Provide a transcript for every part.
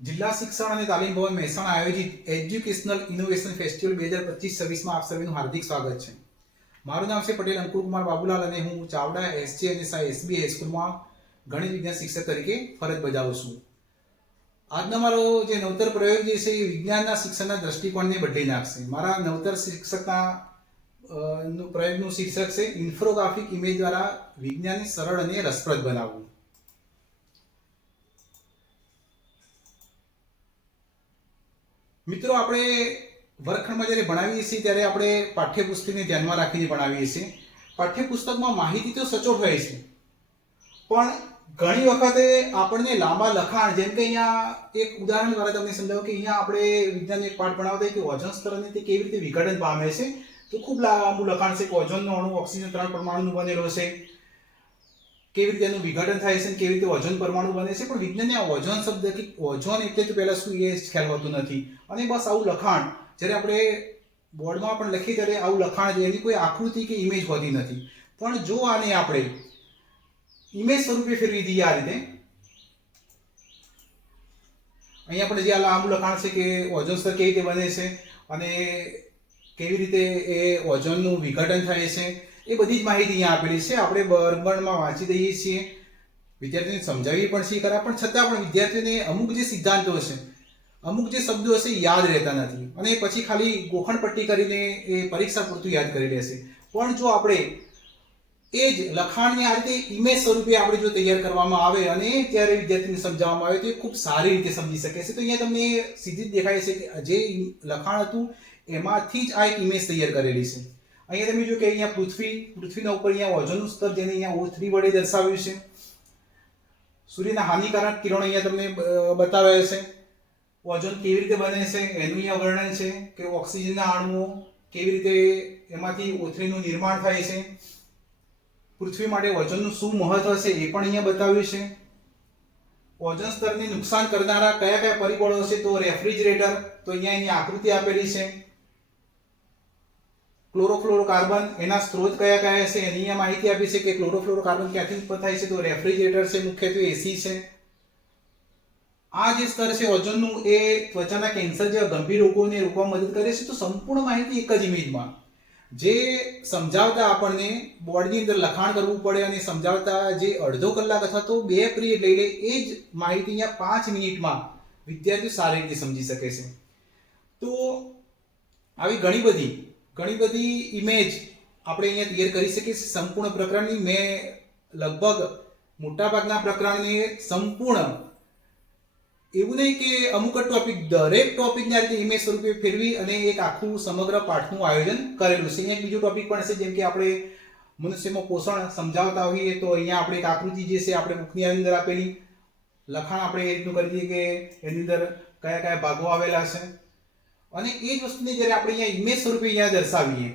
જિલ્લા શિક્ષણ અને તાલીમ ભવન મહેસાણા આયોજિત એજ્યુકેશનલ ઇનોવેશન ફેસ્ટિવલ 2025-26 માં આપ સર્વેનું હાર્દિક સ્વાગત છે. મારું નામ છે પટેલ અંકુર કુમાર બાબુલાલ અને હું ચાવડા એસજે અને એસબી હાઈસ્કૂલમાં ગણિત વિજ્ઞાન શિક્ષક તરીકે ફરજ બજાવું છું. આજનો મારો જે નવતર પ્રયોગ જે છે એ વિજ્ઞાનના શિક્ષણના દ્રષ્ટિકોણને બદલી નાખશે. મારા નવતર શિક્ષકના પ્રયોગનું શીર્ષક છે ઇન્ફોગ્રાફિક ઇમેજ દ્વારા વિજ્ઞાનને સરળ અને રસપ્રદ બનાવવું. મિત્રો, આપણે વર્ગખંડમાં જ્યારે ભણાવીએ છીએ ત્યારે આપણે પાઠ્યપુસ્તકને ધ્યાનમાં રાખીને ભણાવીએ છીએ. પાઠ્યપુસ્તકમાં માહિતી તો સચોટ હોય છે, પણ ઘણી વખતે આપણને લાંબા લખાણ, જેમ કે અહીંયા એક ઉદાહરણ દ્વારા તમને સમજાવું કે અહીંયા આપણે વિજ્ઞાનનો એક પાઠ ભણાવતા કે ઓઝોન સ્તર અને તે કેવી રીતે વિઘટન પામે છે. તો ખૂબ લાંબુ લખાણ છે કે ઓઝોનનો અણુ ઓક્સિજન 3 પરમાણુનું બનેલો છે, કેવી રીતે એનું વિઘટન થાય છે, કેવી રીતે ઓઝોન પરમાણુ બને છે. પણ વિજ્ઞાનને આ ઓઝોન શબ્દ કે ઓઝોન એટલે તો પહેલા શું એ ખ્યાલ હોતું નથી. અને બસ આવું લખાણ જ્યારે આપણે બોર્ડમાં પણ લખીએ ત્યારે આવું લખાણ છે, એની કોઈ આકૃતિ કે ઇમેજ હોતી નથી. પણ જો આને આપણે ઇમેજ સ્વરૂપે ફેરવી દઈએ આ રીતે, અહીંયા આપણે જે આ લાંબુ લખાણ છે કે ઓઝોન સ્તર કેવી રીતે બને છે અને કેવી રીતે એ ઓઝોનનું વિઘટન થાય છે, એ બધી જ માહિતી અહીંયા આપેલી છે. આપણે બરબરમાં વાંચી દઈએ છીએ, વિદ્યાર્થીઓને સમજાવી પણ છીએ ખરા, પણ છતાં પણ વિદ્યાર્થીઓને અમુક જે સિદ્ધાંતો છે, અમુક જે શબ્દો હશે યાદ રહેતા નથી અને પછી ખાલી ગોખણ પટ્ટી કરીને એ પરીક્ષા પૂરતું યાદ કરી લેશે. પણ જો આપણે એ જ લખાણને આ રીતે ઇમેજ સ્વરૂપે આપણે જો તૈયાર કરવામાં આવે અને ત્યારે વિદ્યાર્થીને સમજાવવામાં આવે તો એ ખૂબ સારી રીતે સમજી શકે છે. તો અહીંયા તમને સીધી જ દેખાય છે કે જે લખાણ હતું એમાંથી જ આ એક ઇમેજ તૈયાર કરેલી છે. અહીંયા તમે જો કે અહીંયા પૃથ્વીના ઉપર અહીંયા ઓઝોનનું સ્તર જેને અહીંયા O3 વડે દર્શાવ્યું છે. સૂર્યના હાનિકારક કિરણો અહીંયા તમને બતાવ્યા છે. ઓઝોન કેવી રીતે બને છે એનું અહીંયા વર્ણન છે કે ઓક્સિજનના અણુઓ કેવી રીતે એમાંથી O3 નું નિર્માણ થાય છે. પૃથ્વી માટે ઓઝોનનું શું મહત્વ છે એ પણ અહીંયા બતાવ્યું છે. ઓઝોન સ્તરને નુકસાન કરનારા કયા કયા પરિબળો છે, તો રેફ્રિજરેટર, તો અહીંયા એની આકૃતિ આપેલી છે. ક્લોરોફ્લોરોકાર્બન, એના સ્ત્રોત કયા કયા છે એની અહીંયા માહિતી આપી છે કે ક્લોરોફ્લોરોકાર્બન ક્યાંથી ઉત્પન્ન થાય છે, તો રેફ્રિજરેટર છે, મુખ્યત્વે એસી છે. આ જે સ્તર છે ઓઝોનનું એ ત્વચાના કેન્સર જેવા ગંભીર રોગોને રોકવામાં મદદ કરે છે. તો સંપૂર્ણ માહિતી એક જ ઇમેજમાં, જે સમજાવતા આપણને બોર્ડની અંદર લખાણ કરવું પડે અને સમજાવતા જે અડધો કલાક અથવા તો 2 પીરિયડ લઈ લે એ જ માહિતી અહીંયા 5 મિનિટમાં વિદ્યાર્થીઓ સારી રીતે સમજી શકે છે. તો આવી ઘણી બધી ઇમેજ આપણે અહીંયા તૈયાર કરી શકીએ છીએ સંપૂર્ણ પ્રકરણની. મેં લગભગ મોટાભાગના પ્રકરણને સંપૂર્ણ, એવું નહીં કે અમુક ટોપિક, દરેક ટોપિકને આ રીતે ઇમેજ સ્વરૂપે ફેરવી અને એક આખું સમગ્ર પાઠનું આયોજન કરેલું છે. અહીંયા એક બીજો ટોપિક પણ છે, જેમ કે આપણે મનુષ્યમાં પોષણ સમજાવતા હોઈએ તો અહીંયા આપણે એક આકૃતિ જે છે આપણે બુકની અંદર આપેલી, લખાણ આપણે એ રીતનું કરી દઈએ કે એની અંદર કયા કયા ભાગો આવેલા છે. અને એ જ વસ્તુને જ્યારે આપણે અહીંયા ઇમેજ સ્વરૂપે અહીંયા દર્શાવીએ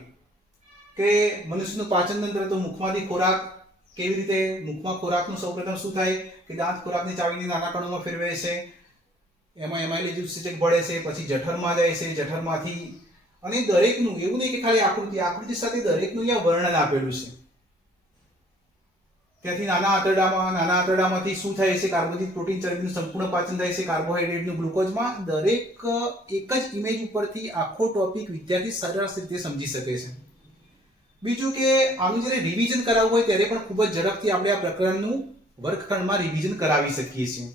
કે મનુષ્યનું પાચન તંત્ર, તો મુખમાંથી ખોરાક કેવી રીતે, મુખમાં ખોરાકનું સૌપ્રથમ શું થાય કે દાંત ખોરાકને ચાવીને નાના કણોમાં ફેરવે છે, એમાં એમાઇલેજ ઉત્સેચક ભળે છે, પછી જઠરમાં જાય છે, જઠરમાંથી, અને દરેકનું એવું નહીં કે ખાલી આકૃતિ સાથે દરેકનું અહીંયા વર્ણન આપેલું છે. ત્યાંથી નાના આંતરડામાંથી શું થાય છે, કાર્બોદિત, પ્રોટીન, ચરબીનું સંપૂર્ણ પાચન થાય છે, કાર્બોહાઈડ્રેટનું ગ્લુકોઝમાં. દરેક એક જ ઇમેજ ઉપરથી આખો ટોપિક વિદ્યાર્થી સરસ રીતે સમજી શકે છે. બીજું કે આનું જ્યારે રિવિઝન કરાવવું હોય ત્યારે પણ ખૂબ જ ઝડપથી આપણે આ પ્રકરણનું વર્ગખંડમાં રિવિઝન કરાવી શકીએ છીએ.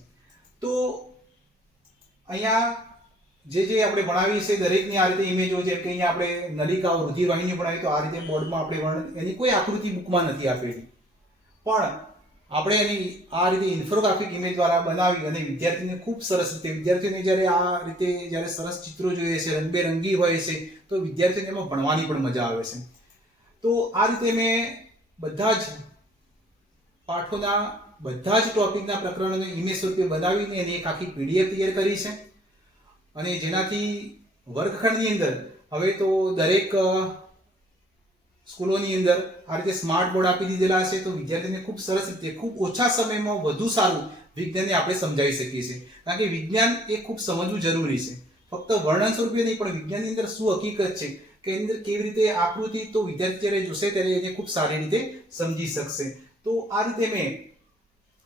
તો અહીંયા જે આપણે ભણાવીએ છીએ દરેકની આ રીતે ઇમેજો, જેમ કે અહીંયા આપણે નલિકાઓ, રુધિરવાહિની ભણાવી તો આ રીતે બોર્ડમાં આપણે વર્ણન, એની કોઈ આકૃતિ બુકમાં નથી આપેલી, પણ આપણે એની આ રીતે ઇન્ફોગ્રાફિક ઇમેજ દ્વારા બનાવી અને વિદ્યાર્થીને ખૂબ સરસ રીતે, વિદ્યાર્થીઓને જ્યારે આ રીતે જ્યારે સરસ ચિત્રો જોઈએ છે, રંગબેરંગી હોય છે, તો વિદ્યાર્થીઓને એમાં ભણવાની પણ મજા આવે છે. તો આ રીતે મેં બધા જ પાઠોના બધા જ ટોપિકના પ્રકરણોને ઇમેજ સ્વરૂપે બનાવીને એની એક આખી PDF તૈયાર કરી છે. અને જેનાથી વર્ગખંડની અંદર હવે તો દરેક સ્કૂલોની અંદર આ રીતે સ્માર્ટ બોર્ડ આપી દીધેલા છે. તો વિદ્યાર્થીને ખૂબ સરસ રીતે, ખૂબ ઓછા સમયમાં વધુ સારું વિજ્ઞાનને આપણે સમજાવી શકીએ છીએ. કારણ કે વિજ્ઞાન એ ખૂબ સમજવું જરૂરી છે, ફક્ત વર્ણન સ્વરૂપે નહીં, પણ વિજ્ઞાનની અંદર શું હકીકત છે કે એની અંદર કેવી રીતે આકૃતિ, તો વિદ્યાર્થી જ્યારે જોશે ત્યારે એને ખૂબ સારી રીતે સમજી શકશે. તો આ રીતે મેં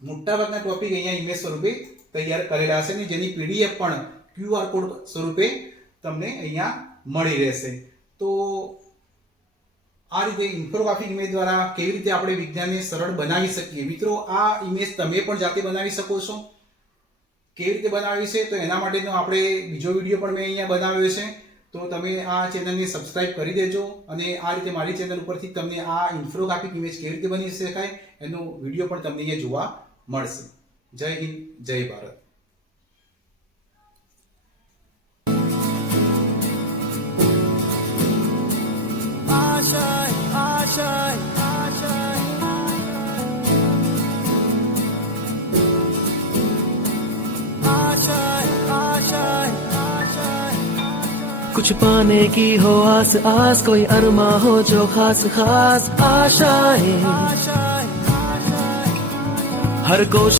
મોટાભાગના ટોપિક અહીંયા ઇમેજ સ્વરૂપે તૈયાર કરેલા હશે ને જેની પીડીએફ પણ QR કોડ સ્વરૂપે તમને અહીંયા મળી રહેશે. તો આ રીતે ઇન્ફોગ્રાફિક ઇમેજ દ્વારા કેવી રીતે આપણે વિજ્ઞાનને સરળ બનાવી શકીએ. મિત્રો, આ ઇમેજ તમે પણ જાતે બનાવી શકો છો. કેવી રીતે બનાવી છે તો એના માટેનો આપણે બીજો વિડીયો પણ મેં અહીંયા બનાવ્યો છે. તો તમે આ ચેનલને સબસ્ક્રાઇબ કરી દેજો અને આ રીતે મારી ચેનલ ઉપરથી તમને આ ઇન્ફોગ્રાફિક ઇમેજ કેવી રીતે બની શકાય એનો વિડીયો પણ તમને અહીંયા જોવા મળશે. જય હિન્દ, જય ભારત. कुछ पाने की हो आस आस, कोई अरमा हो जो खास खास आशाएं, हर कोशिश